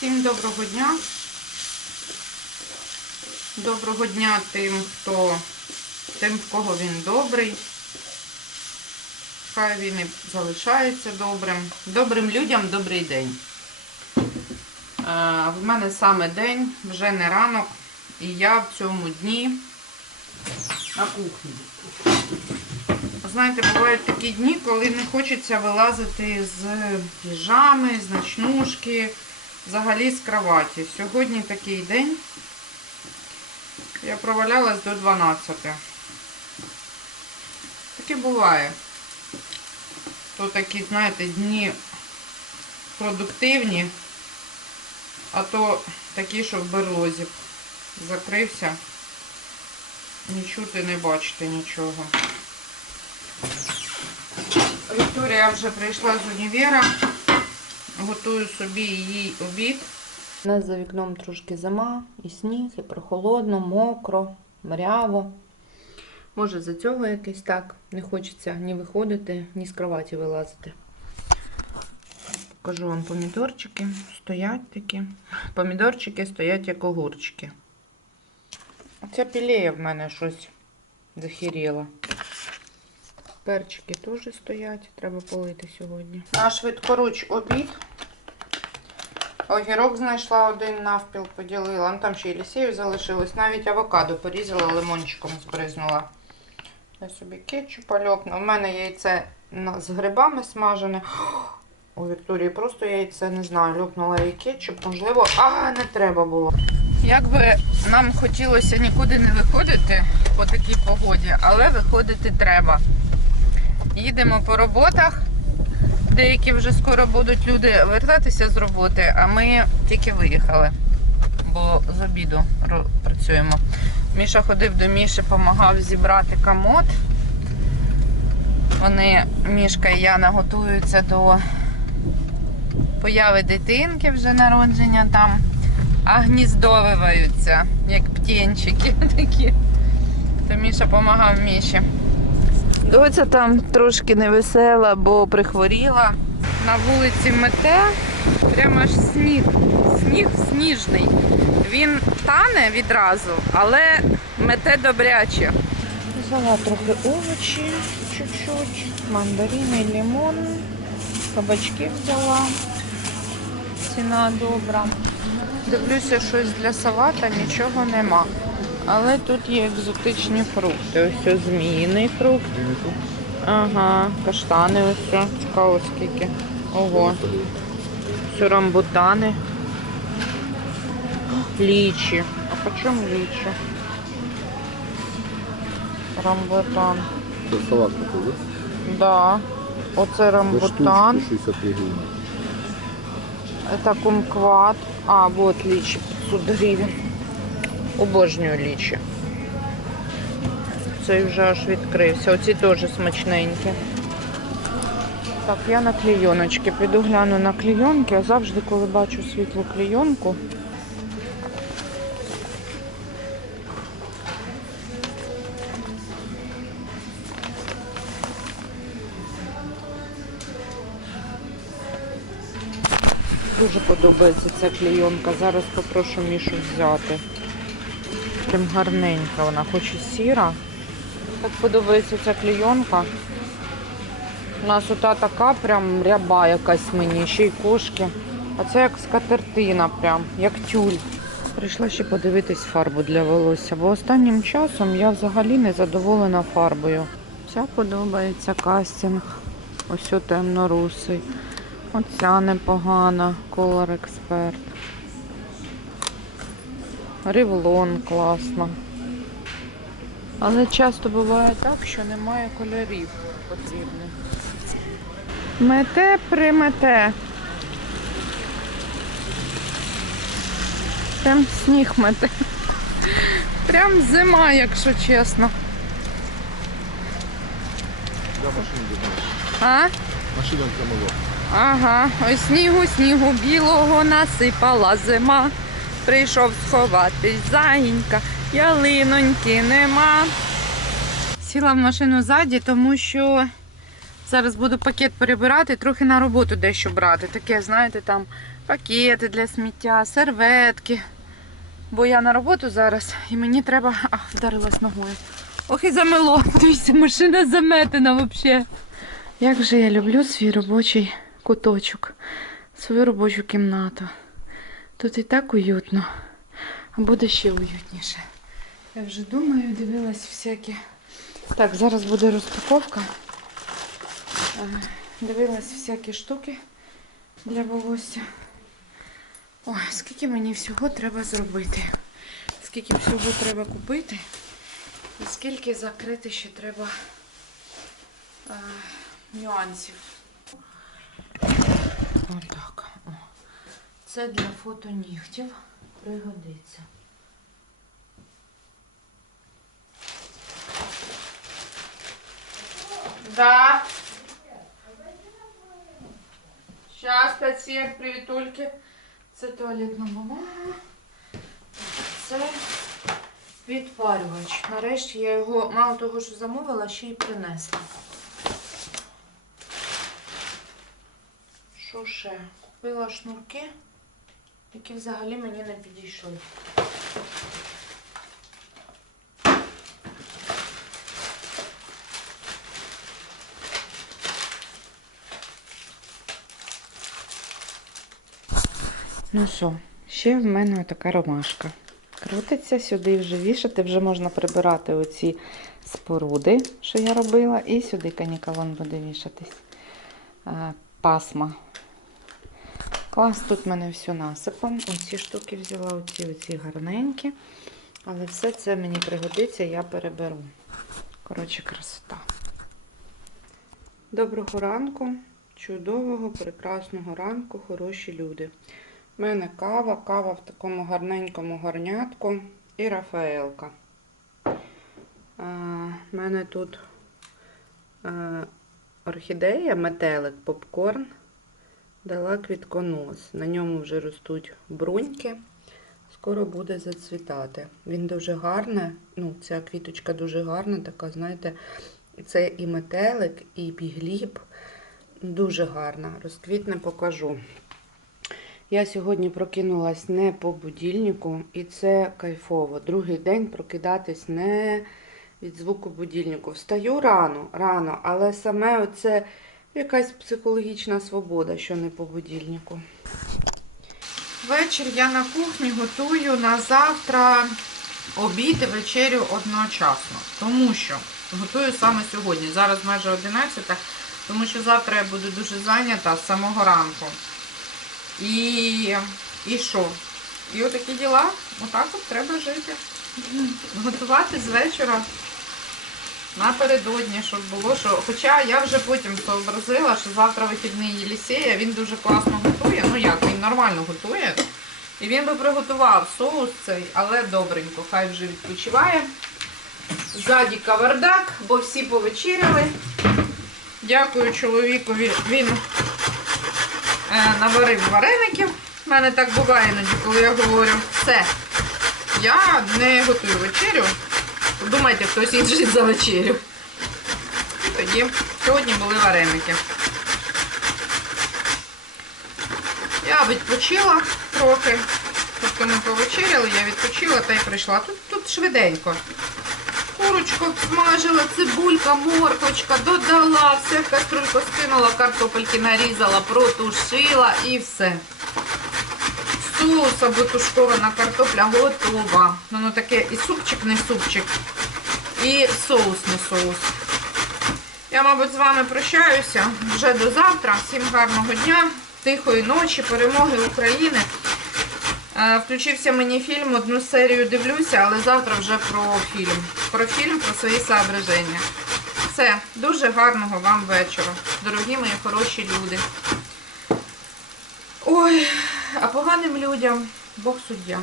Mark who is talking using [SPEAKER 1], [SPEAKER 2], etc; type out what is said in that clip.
[SPEAKER 1] Всім доброго дня. Доброго дня тим, хто тим, в кого він добрий. Хай він і залишається добрим. Добрим людям добрий день. Е, в мене саме день, вже не ранок, і я в цьому дні на кухні. Знаєте, бувають такі дні, коли не хочеться вилазити з піжами, з ночнушки, взагалі з кроваті. Сьогодні такий день. Я провалялась до 12. Таке буває. То такі, знаєте, дні продуктивні, а то такі, що в берлозі закрився. Не чути, не бачити нічого. Вікторія вже прийшла з універа. Готую собі її обід. У нас за вікном трошки зима, і сніг, і прохолодно, мокро, мряво. Може, за цього якось так не хочеться ні виходити, ні з кроваті вилазити. Покажу вам помідорчики. Стоять такі. Помідорчики стоять як огурчики. Оця пілея в мене щось захеріла. Перчики теж стоять, треба полити сьогодні. На швидкоруч обід. Огірок знайшла один навпіл, поділила. Ну, там ще й лісею залишилось. Навіть авокадо порізала, лимончиком збризнула. Я собі кетчупа льопну. У мене яйце з грибами смажене. У Вікторії просто яйце, не знаю, льопнула їй кетчуп. Можливо, а не треба було. Як би нам хотілося нікуди не виходити по такій погоді, але виходити треба. Їдемо по роботах. Деякі вже скоро будуть люди вертатися з роботи, а ми тільки виїхали, бо з обіду працюємо. Міша ходив до Міші, допомагав зібрати комод. Вони, Мішка і Яна, готуються до появи дитинки вже народження там, а гніздовиваються, як птенчики такі. То Міша допомагав Міші. Доця там трошки невесела, бо прихворіла. На вулиці мете, прямо аж сніг. Сніг сніжний. Він тане відразу, але мете добряче. Взяла трохи овочі, чуть-чуть, мандарини, лимон, кабачки взяла. Ціна добра. Дивлюся, щось для салата нічого нема. Але тут є екзотичні фрукти. Ось ось зміїний фрукт. Ага, каштани ось. все. Цікаво скільки. Ого. Все рамбутани. Лічі. А по чому лічі? Рамбутан.
[SPEAKER 2] Це салат такий, да?
[SPEAKER 1] Да. Оце рамбутан.
[SPEAKER 2] штучку 63 гривні.
[SPEAKER 1] Это кумкват. А, вот лічі 500 гривень. Обожнюю лічі. Цей вже аж відкрився. Оці теж смачненькі. Так, я на клейоночки. Піду гляну на клейонки, а завжди, коли бачу світлу клейонку. Дуже подобається ця клейонка. Зараз попрошу Мішу взяти. Прям гарненька вона, хоч і сіра. Так подобається ця клейонка. У нас ота така прям ряба якась мені, ще й кошки. А це як скатертина, прям, як тюль. Прийшла ще подивитись фарбу для волосся, бо останнім часом я взагалі не задоволена фарбою. Ця подобається кастинг. Ось темно-русий. Оця непогана, Color Expert. Ревлон класно. Але часто буває так, що немає кольорів потрібних. Мете примете. Прям сніг мете. Прям зима, якщо чесно.
[SPEAKER 2] Я машину.
[SPEAKER 1] А?
[SPEAKER 2] Машина замова.
[SPEAKER 1] Ага, ой снігу, снігу білого насипала зима. Прийшов сховатись загінька, ялиноньки нема. Сіла в машину ззаді, тому що Зараз буду пакет перебирати, трохи на роботу дещо брати. Таке, знаєте, там пакети для сміття, серветки. Бо я на роботу зараз і мені треба. А, вдарилась ногою. Ох, і замело. Дивіться, машина заметена взагалі. Як же я люблю свій робочий куточок, свою робочу кімнату. Тут і так уютно, а буде ще уютніше. Я вже думаю, дивилась всякі. Так, зараз буде розпаковка. Е, Дивилась всякі штуки для волосся. Ой, скільки мені всього треба зробити. Скільки всього треба купити. І скільки закрити ще треба е, нюансів. Отак. Це для фото нігтів пригодиться. Да. Сейчас, 5 сек, привітульки. Це туалетна бумага. Це відпарювач. Нарешті я його мало того, що замовила, ще й принесла. Що ще? Купила шнурки, які взагалі мені не підійшли. Ну що, ще в мене така ромашка. Крутиться сюди вже вішати, вже можна прибирати оці споруди, що я робила, і сюди канікалон буде вішатись. Е, Пасма. Клас, тут в мене все насипом. Оці штуки взяла, оці, оці гарненькі. Але все це мені пригодиться, я переберу. Коротше, красота. Доброго ранку, чудового, прекрасного ранку, хороші люди. У мене кава, кава в такому гарненькому горнятку і Рафаелка. У мене тут е, орхідея, метелик, попкорн, дала квітконос. На ньому вже ростуть бруньки. Скоро буде зацвітати. Він дуже гарний. Ну, ця квіточка дуже гарна, така, знаєте, це і метелик, і бігліб. Дуже гарна. Розквітне покажу. Я сьогодні прокинулась не по будильнику, і це кайфово. Другий день прокидатись не від звуку будильнику. Встаю рано, рано, але саме оце якась психологічна свобода, що не по будильнику. Вечір я на кухні готую на завтра обід і вечерю одночасно. Тому що готую саме сьогодні. Зараз майже 11, тому що завтра я буду дуже зайнята з самого ранку. І, і що? І отакі діла. Отак от треба жити. Готувати з вечора напередодні, щоб було що. Хоча я вже потім зобразила, що завтра вихідний Єлісея, він дуже класно готує. Ну як, він нормально готує. І він би приготував соус цей, але добренько, хай вже відпочиває. Ззаді кавардак, бо всі повечеряли. Дякую чоловікові. Він е, наварив вареників. У мене так буває іноді, коли я говорю, все, я не готую вечерю. Думайте, хтось інший за вечерю. Тоді сьогодні були вареники. Я відпочила трохи. Тобто ми повечеряли, я відпочила та й прийшла. Тут, тут швиденько. Курочку смажила, цибулька, морквочка, додала, все в каструльку скинула, картопельки нарізала, протушила і все. Соус або тушкована картопля готова. Воно таке і супчик, не супчик, і соус, не соус. Я, мабуть, з вами прощаюся вже до завтра. Всім гарного дня, тихої ночі, перемоги України. Е, Включився мені фільм, одну серію дивлюся, але завтра вже про фільм. Про фільм, про свої соображення. Все, дуже гарного вам вечора, дорогі мої хороші люди. Ой, а поганим людям Бог суддя.